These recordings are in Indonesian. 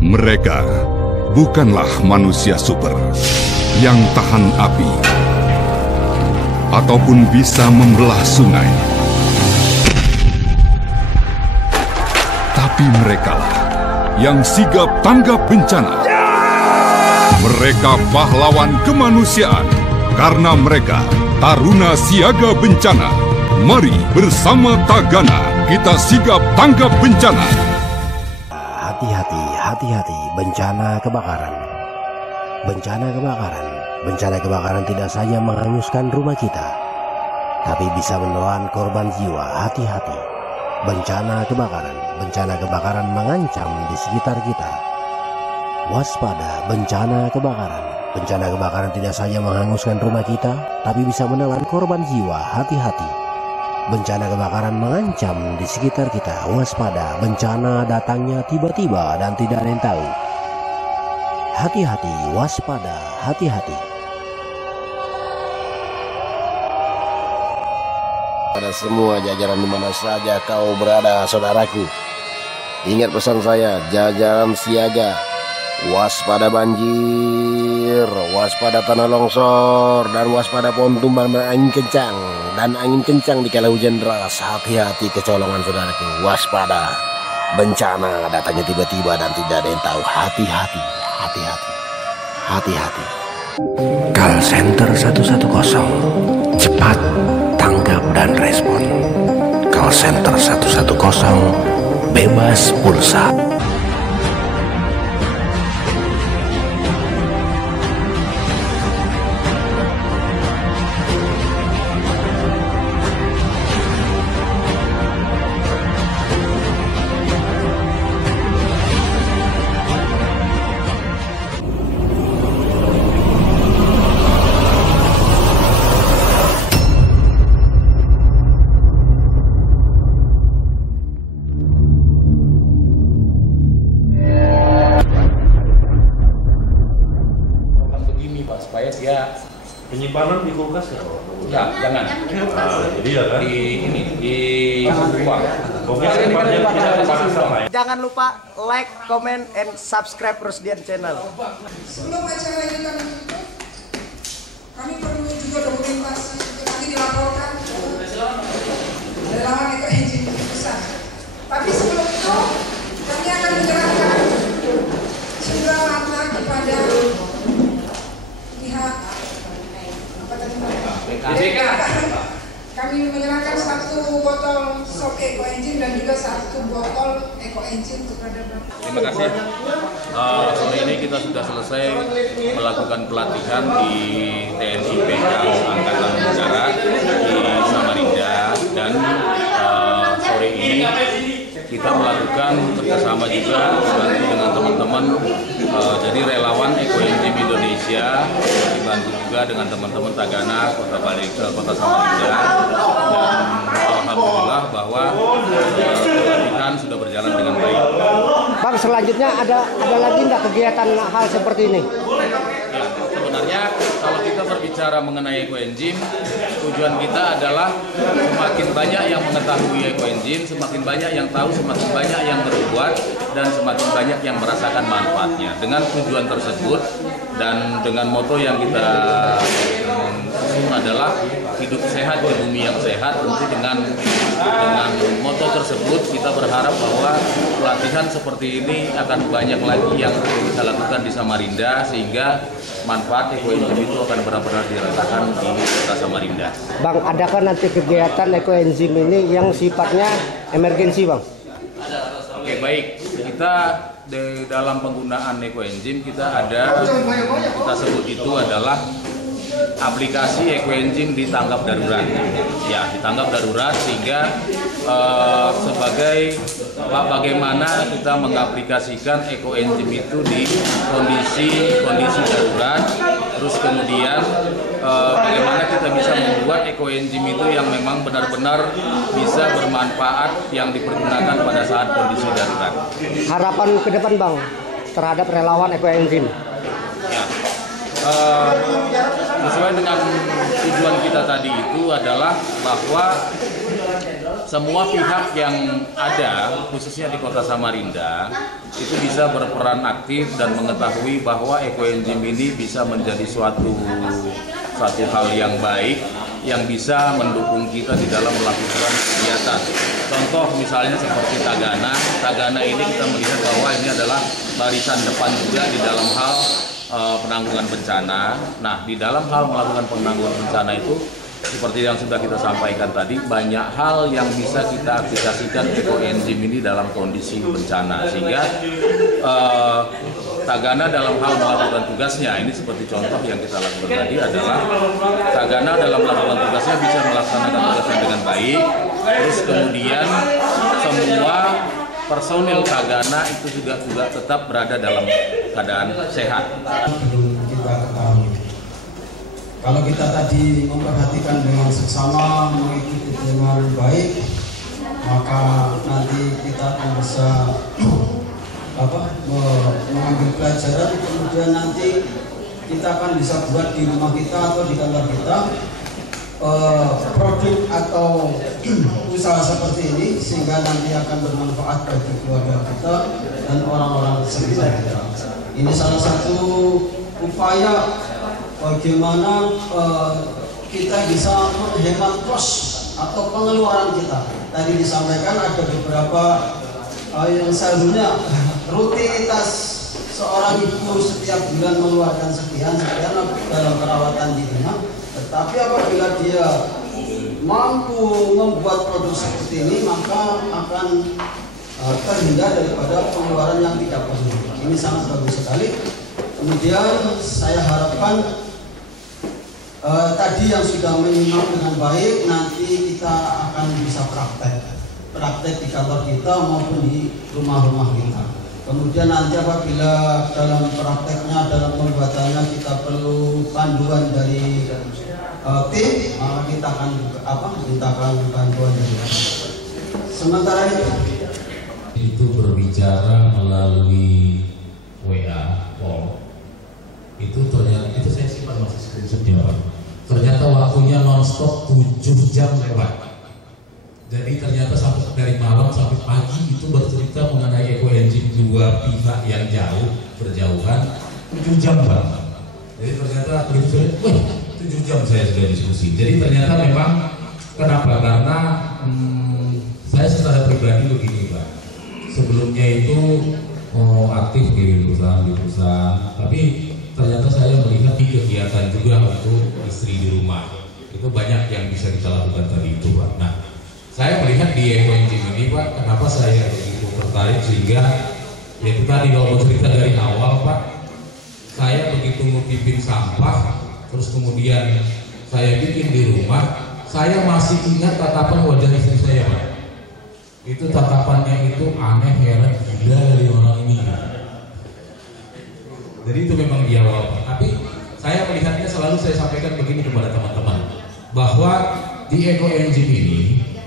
Mereka bukanlah manusia super yang tahan api ataupun bisa membelah sungai. Tapi merekalah yang sigap tanggap bencana. Mereka pahlawan kemanusiaan karena mereka taruna siaga bencana. Mari bersama Tagana kita sigap tanggap bencana. Hati-hati, hati-hati, bencana kebakaran. Bencana kebakaran. Bencana kebakaran tidak saja menghanguskan rumah kita, tapi bisa menelan korban jiwa. Hati-hati. Bencana kebakaran. Bencana kebakaran mengancam di sekitar kita. Waspada bencana kebakaran. Bencana kebakaran tidak saja menghanguskan rumah kita, tapi bisa menelan korban jiwa. Hati-hati. Bencana kebakaran mengancam di sekitar kita. Waspada, bencana datangnya tiba-tiba dan tidak ada yang tahu. Hati-hati, waspada, hati-hati. Pada semua jajaran di mana saja kau berada, saudaraku. Ingat pesan saya, jajaran siaga. Waspada banjir, waspada tanah longsor, dan waspada pohon tumbang dan angin kencang. Dan angin kencang di kala hujan deras. Hati-hati kecolongan, saudaraku. Waspada, bencana datangnya tiba-tiba dan tidak ada yang tahu. Hati-hati, hati-hati, hati-hati. Call Center 110, cepat, tanggap dan respon. Call Center 110, bebas pulsa. Supaya dia penyimpanan di kulkas ya? Ya, jangan. Jadi ya kan? Di ruang. Jangan lupa like, comment, and subscribe Rusdian Channel. Sebelum acara ini kami tutup, kami perlu juga dokumentasi untuk nanti dilaporkan ke relawan ekoenzim besar. Tapi sebelum itu, kami akan menyerahkan surat makna kepada pihak BPK. Kami menyerahkan 1 botol sop ekoenzim dan juga 1 botol ekoenzim kepada Bapak. Terima kasih. Sore ini kita sudah selesai melakukan pelatihan di TNI PK Angkatan Udara di Samarinda, dan sore ini kita melakukan kerjasama juga dibantu dengan teman-teman jadi relawan ekoenzim Indonesia, dibantu juga dengan teman-teman Tagana Kota Samarinda, dan alhamdulillah bahwa pelatihan sudah berjalan dengan baik. Bang, selanjutnya ada lagi nggak kegiatan hal seperti ini? Ya, sebenarnya kalau kita berbicara mengenai ekoenzim, tujuan kita adalah semakin banyak yang mengetahui ekoenzim, semakin banyak yang tahu, semakin banyak yang berbuat, dan semakin banyak yang merasakan manfaatnya. Dengan tujuan tersebut dan dengan moto yang kita usung adalah hidup sehat di bumi yang sehat. Tentu dengan moto tersebut kita berharap bahwa pelatihan seperti ini akan banyak lagi yang kita lakukan di Samarinda, sehingga manfaat ekoenzim itu akan benar-benar dirasakan di Kota Samarinda. Bang, adakah nanti kegiatan ekoenzim ini yang sifatnya emergensi, Bang? Oke, baik. Kita di dalam penggunaan ekoenzim kita ada, kita sebut itu adalah aplikasi ekoenzim ditanggap darurat. Ya, ditanggap darurat, sehingga sebagai bagaimana kita mengaplikasikan ekoenzim itu di kondisi darurat, terus kemudian bagaimana kita bisa membuat ekoenzim itu yang memang benar-benar bisa bermanfaat yang dipergunakan pada saat kondisi darurat. Harapan ke depan, Bang, terhadap relawan ekoenzim? Ya. Sesuai dengan tujuan kita tadi itu adalah bahwa semua pihak yang ada, khususnya di Kota Samarinda, itu bisa berperan aktif dan mengetahui bahwa ekoenzim ini bisa menjadi suatu hal yang baik yang bisa mendukung kita di dalam melakukan kegiatan. Contoh misalnya seperti Tagana. Tagana ini kita melihat bahwa ini adalah barisan depan juga di dalam hal penanggulangan bencana. Nah, di dalam hal melakukan penanggulangan bencana itu seperti yang sudah kita sampaikan tadi, banyak hal yang bisa kita aplikasikan ekoenzim ini dalam kondisi bencana, sehingga Tagana dalam hal melakukan tugasnya, ini seperti contoh yang kita lakukan tadi adalah Tagana dalam melakukan tugasnya bisa melaksanakan tugasnya dengan baik, terus kemudian semua personil Tagana itu juga tetap berada dalam keadaan sehat. Kita ketahui, kalau kita tadi memperhatikan dengan seksama, mengikuti dengan baik, maka nanti kita akan bisa mengambil pelajaran, kemudian nanti kita akan bisa buat di rumah kita atau di kantor kita produk atau usaha seperti ini, sehingga nanti akan bermanfaat bagi keluarga kita dan orang-orang sekitar kita. Ini salah satu upaya bagaimana kita bisa menghemat kos atau pengeluaran kita. Tadi disampaikan ada beberapa yang seharusnya rutinitas seorang ibu setiap bulan mengeluarkan sekian dalam perawatan di rumah, tetapi apabila dia mampu membuat produk seperti ini, maka akan terhindar daripada pengeluaran yang tidak perlu. Ini sangat bagus sekali. Kemudian saya harapkan tadi yang sudah menyimak dengan baik, nanti kita akan bisa praktek di kantor kita maupun di rumah-rumah kita. Kemudian nanti apabila dalam prakteknya, dalam pembuatannya kita perlu panduan dari tim, maka kita akan mintakan bantuan dari sementara itu berbicara melalui WA call. Itu ternyata, itu saya simpan masih screenshotnya Pak. Ternyata waktunya nonstop 7 jam lewat. Jadi ternyata sampai dari malam sampai pagi itu bercerita mengenai ekoenzim dua pihak yang jauh berjauhan 7 jam Pak. Jadi ternyata begitu 7 jam saya sudah diskusi. Jadi ternyata memang kenapa? Karena saya secara pribadi begini Pak. Sebelumnya itu aktif di perusahaan, tapi ternyata saya melihat di kegiatan juga untuk istri di rumah. Itu banyak yang bisa kita lakukan tadi itu Pak. Nah, saya melihat di ekoenzim ini Pak, kenapa saya begitu tertarik, sehingga ya itu tadi kalau cerita dari awal Pak, saya begitu ngutipin sampah, terus kemudian saya bikin di rumah, saya masih ingat tatapan wajah istri saya Pak. Itu tatapannya itu aneh, heran, gila dari orang ini. Jadi itu memang di awal Pak. Tapi saya melihatnya selalu saya sampaikan begini kepada teman-teman, bahwa di ekoenzim ini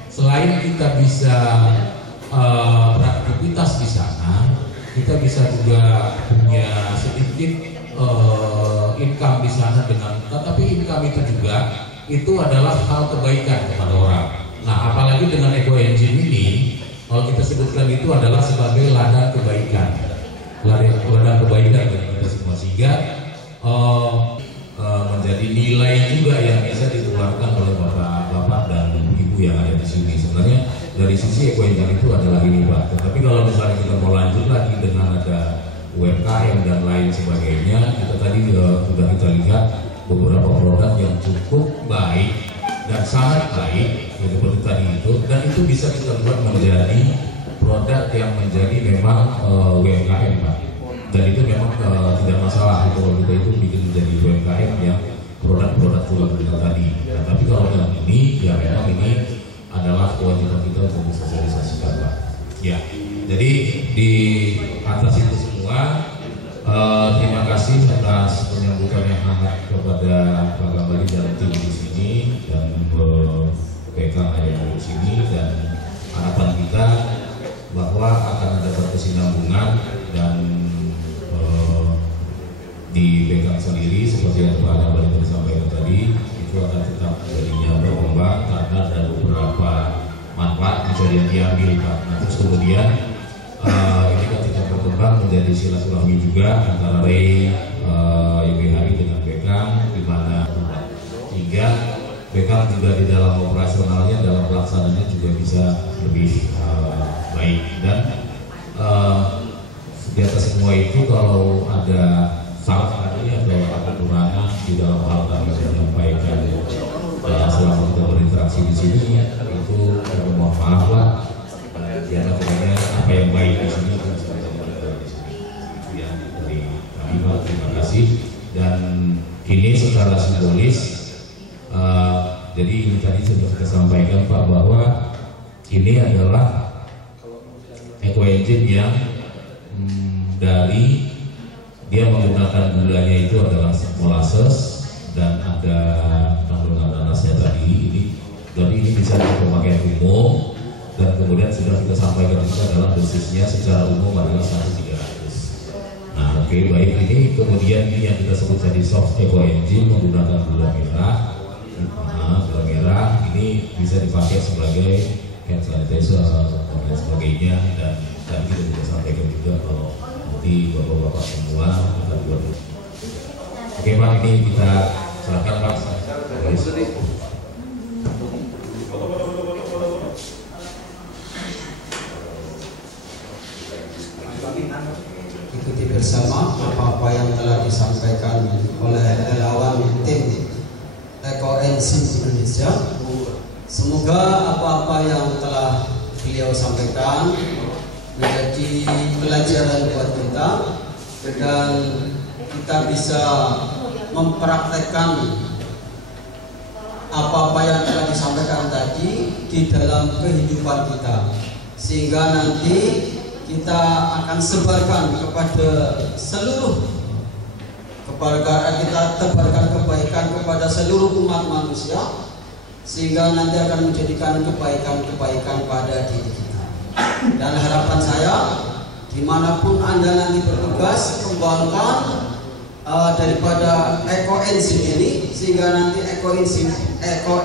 selain kita bisa beraktivitas di sana, kita bisa juga punya sedikit income di sana dengan, tetapi income itu juga itu adalah hal kebaikan kepada orang. Nah, apalagi dengan ekoenzim ini, kalau kita sebutkan itu adalah sebagai ladang kebaikan, ladang kebaikan bagi kita semua, sehingga menjadi nilai juga yang bisa ditularkan oleh bapak-bapak dan ibu yang ada di sini. Sebenarnya dari sisi ekoenzim itu adalah ini Pak. Tetapi kalau misalnya kita mau lanjut lagi dengan ada UMKM dan lain sebagainya, kita tadi sudah kita lihat beberapa produk yang cukup baik dan sangat baik seperti tadi itu, dan itu bisa kita buat menjadi produk yang menjadi memang UMKM Pak. Dan itu memang tidak masalah kalau kita itu bikin menjadi UMKM yang produk-produk tulang kita tadi. Nah, tapi kalau yang ini, ya memang ini adalah kewajiban kita untuk mensosialisasikan Pak. Ya, jadi di atas itu semua, terima kasih atas penyambutan yang hangat kepada Pak Gambari dan tim di sini dan PK yang di sini, dan harapan kita bahwa akan ada berkesinambungan dan di pegang sendiri seperti yang Pak Gambari tadi sampaikan tadi, itu akan tetap jadinya berkembang karena ada beberapa manfaat bermanfaat bisa diambil Pak. Nah, terus kemudian ini kan tidak berkembang menjadi silaturahmi juga antara Ray, YBHI dengan Bekang, di mana sehingga Bekang juga di dalam operasionalnya, dalam pelaksananya juga bisa lebih baik. Dan di atas semua itu kalau ada salah sekali atau kekurangan di dalam hal kami menyampaikan selama kita berinteraksi di sini, itu mohon maaf lah. Karena sebenarnya apa yang baik di sini dan sebagainya di sini. Yang dari kami, terima kasih. Dan kini secara simbolis, jadi ini tadi sudah kita sampaikan Pak bahwa ini adalah eco engine yang dari dia menggunakan gulanya itu adalah molasses dan ada kandungan nanasnya tadi ini. Jadi ini bisa dipakai umum dan kemudian sudah kita sampaikan juga adalah dosisnya secara umum adalah 1.300. Nah oke, baik, ini kemudian ini yang kita sebut tadi soft eco engine menggunakan gula merah. Gula merah ini bisa dipakai sebagai hand sanitizer dan lain sebagainya, dan tadi kita juga sampaikan juga kalau nanti bapak-bapak semua kita buat. Oke Pak, ini kita silakan Pak. Ikuti bersama apa-apa yang telah disampaikan oleh relawan tim Eco Engine Indonesia. Semoga apa-apa yang telah beliau sampaikan menjadi pelajaran buat kita dan kita bisa mempraktekkan apa-apa yang telah disampaikan tadi di dalam kehidupan kita, sehingga nanti kita akan sebarkan kepada seluruh kita tebarkan kebaikan kepada seluruh umat manusia, sehingga nanti akan menjadikan kebaikan-kebaikan pada diri kita. Dan harapan saya, dimanapun Anda nanti bertugas, kembangkan daripada eco engine ini, sehingga nanti eco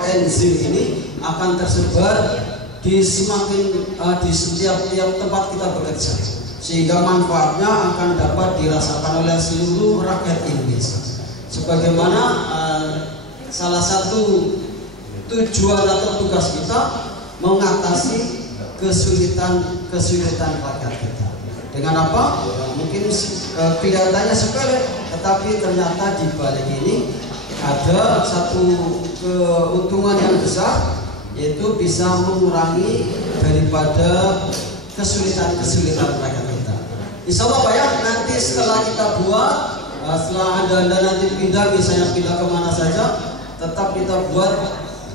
engine ini akan tersebar di setiap tempat kita bekerja, sehingga manfaatnya akan dapat dirasakan oleh seluruh rakyat Indonesia. Sebagaimana salah satu tujuan atau tugas kita mengatasi kesulitan rakyat kita. Dengan apa? Mungkin kelihatannya sepele, tetapi ternyata di balik ini ada satu keuntungan yang besar, yaitu bisa mengurangi daripada kesulitan rakyat kita. Insya Allah Pak ya, nanti setelah kita buat, setelah anda nanti pindah, misalnya pindah kemana saja, tetap kita buat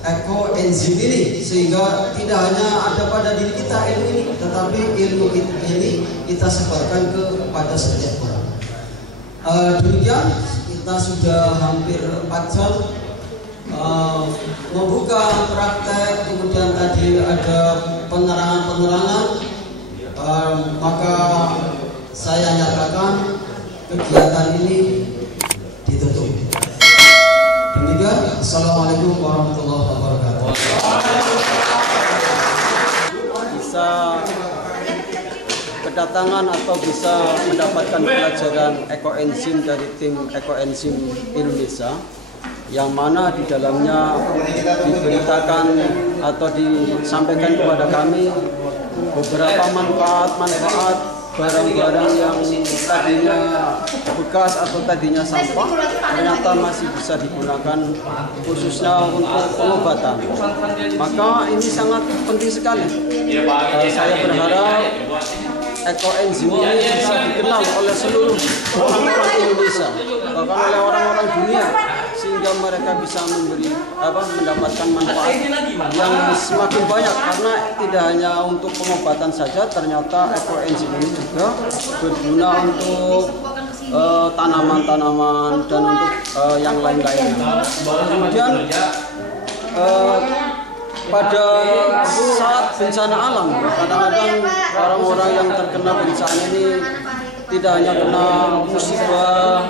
eco engine ini, sehingga tidak hanya ada pada diri kita ilmu ini, tetapi ilmu ini kita sebarkan kepada setiap orang. Demikian, kita sudah hampir 4 jam membuka praktek, kemudian tadi ada penerangan-penerangan, maka saya nyatakan kegiatan ini ditutup. Demikian, Assalamualaikum warahmatullahi wabarakatuh. Bisa kedatangan atau bisa mendapatkan pelajaran eco engine dari tim Eco Engine Indonesia, yang mana di dalamnya diberitakan atau disampaikan kepada kami beberapa manfaat barang-barang yang tadinya bekas atau tadinya sampah ternyata masih bisa digunakan khususnya untuk pengobatan. Maka ini sangat penting sekali. Saya berharap eco engine ini bisa dikenal oleh seluruh orang Indonesia, bahkan oleh orang-orang dunia, sehingga mereka bisa mendapatkan manfaat yang semakin banyak, karena tidak hanya untuk pengobatan saja, ternyata eco engine ini juga berguna untuk tanaman-tanaman dan untuk yang lain-lainnya. Kemudian pada saat bencana alam, kadang-kadang orang-orang yang terkena bencana ini tidak hanya kena musibah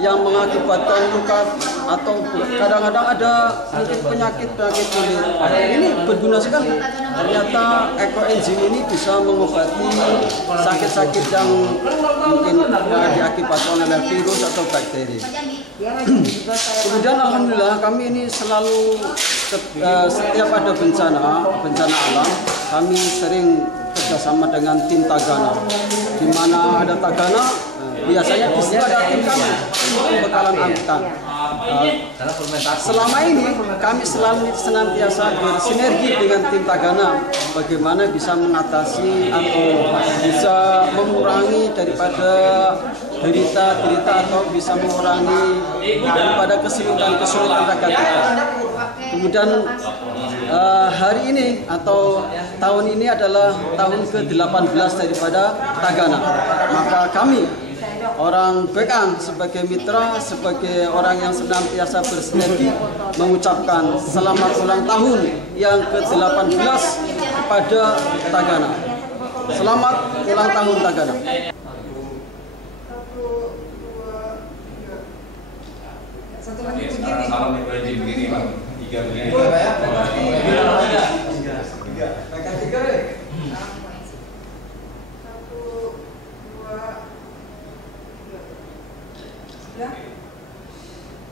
yang mengakibatkan luka atau kadang-kadang ada mungkin penyakit kulit. Ini berguna sekali. Ternyata ekoenzim ini bisa mengobati sakit-sakit yang mungkin diakibatkan oleh virus atau bakteri. Kemudian alhamdulillah kami ini selalu setiap ada bencana alam, kami sering kerjasama dengan tim Tagana. Di mana ada Tagana, biasanya di situ ada tim kami pembekalan angkutan. Selama ini kami selalu senantiasa bersinergi dengan tim Tagana, bagaimana bisa mengatasi atau bisa mengurangi daripada derita atau bisa mengurangi daripada kesulitan rakyat kita. Kemudian hari ini atau tahun ini adalah tahun ke-18 daripada Tagana. Maka kami orang Bekang sebagai mitra, sebagai orang yang senantiasa bersinergi mengucapkan selamat ulang tahun yang ke-18 kepada Tagana. Selamat ulang tahun Tagana. Satu lagi begini. Salam ekoenzim begini Pak. 3 begini.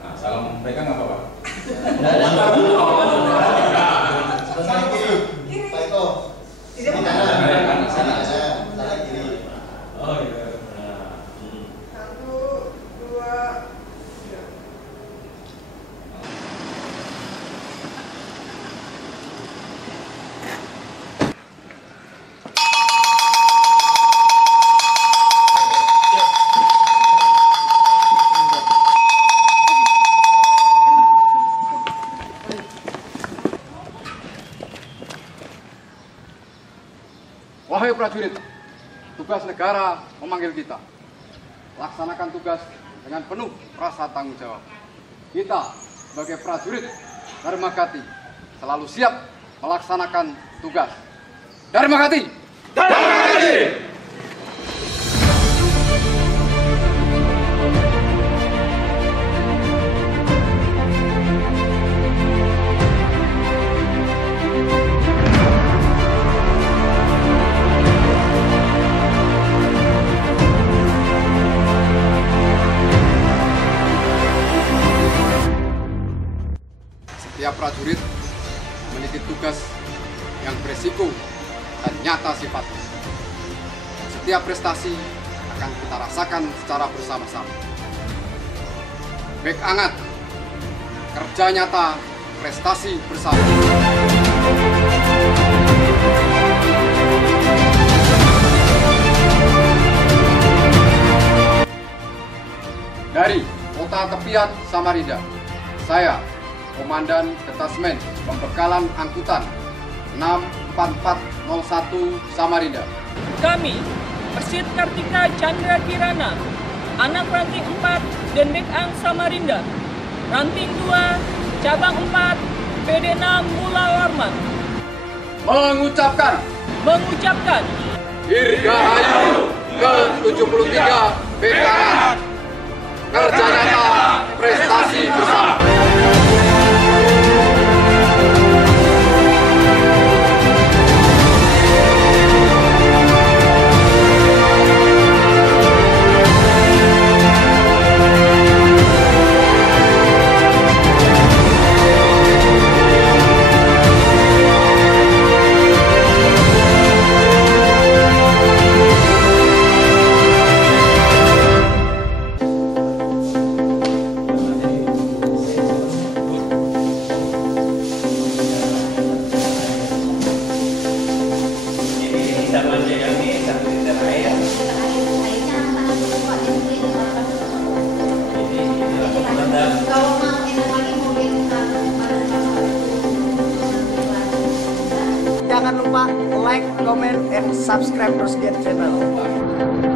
Nah, salam pegang apa Pak? Kiri. Tidak apa. Oh iya. 1, 2, 3. Wahai prajurit, tugas negara memanggil kita. Laksanakan tugas dengan penuh rasa tanggung jawab. Kita sebagai prajurit Dharma Gati selalu siap melaksanakan tugas. Dharma Gati! Dharma Gati! Setiap prajurit memiliki tugas yang beresiko dan nyata sifatnya. Setiap prestasi akan kita rasakan secara bersama-sama. Bek anget, kerja nyata, prestasi bersama. Dari Kota Tepian, Samarinda, saya Komandan Detasmen Pembekalan Angkutan 64401 Samarinda. Kami, Persit Kartika Chandra Kirana, anak ranting 4 dan Bekang Samarinda, ranting 2, cabang 4, PD6 Mula Warman. Mengucapkan Dirgahayu ke-73 Bekang, kerja nyata, prestasi bersama. Jangan lupa like, comment, and subscribe Rosdian Channel.